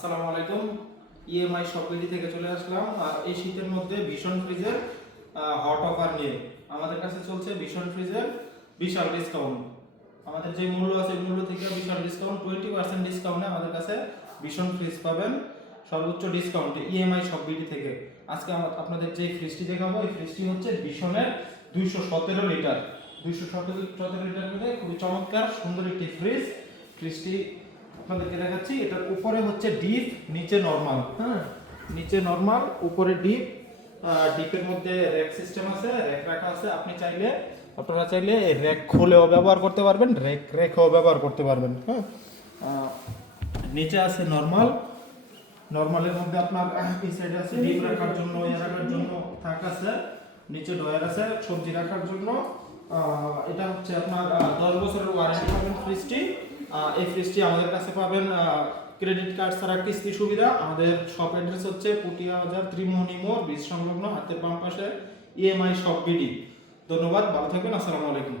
আসসালামু আলাইকুম। ইএমআই শপবিডি থেকে চলে আসলাম আর এই শীতের মধ্যে ভীষণ ফ্রিজের হট অফার নিয়ে আমাদের কাছে চলছে ভীষণ ফ্রিজের বিশাল ডিসকাউন্ট। আমাদের যে মূল্য আছে এই মূল্য থেকে বিশাল ডিসকাউন্ট 20% ডিসকাউন্টে আমাদের কাছে ভীষণ ফ্রিজ পাবেন সর্বোচ্চ ডিসকাউন্টে ইএমআই শপবিডি থেকে। আজকে আপনাদের যে ফ্রিজটি দেখাবো এই ফ্রিজটি হচ্ছে ভীষণের 217 লিটার 217 লিটার মধ্যে খুবই চমৎকার সুন্দর একটি ফ্রিজটি আপনাদেরকে দেখাচ্ছি। এটার উপরে হচ্ছে ডিপ, নিচে নরমাল। হ্যাঁ, নিচে নরমাল, উপরে ডিপ। ডিপের মধ্যে র্যাক সিস্টেম আছে, র্যাক রাখা আছে। আপনারা চাইলে র্যাক খুলেও ব্যবহার করতে পারবেন, র্যাক রেখেও ব্যবহার করতে পারবেন। হ্যাঁ, নিচে আছে নরমাল, নরমালের মধ্যে আপনার এই সাইডে আছে ডিপ রাখার জন্য, রাখার জন্য থাক আছে। নিচে ডয়ার আছে সবজি রাখার জন্য। এটা হচ্ছে আপনার 10 বছরের ওয়ারেন্টি পাবেন ফ্রিজটি। এই ফ্রিজটি আমাদের কাছে পাবেন ক্রেডিট কার্ড ছাড়া কিস্তি সুবিধা। আমাদের শপ অ্যাড্রেস হচ্ছে পুটিয়া বাজার, ত্রিমোহনী মোড়, বীজ সংলগ্ন, হাতের বাম পাশে ইএমআই শপবিডি। ধন্যবাদ, ভালো থাকবেন, আসসালামু আলাইকুম।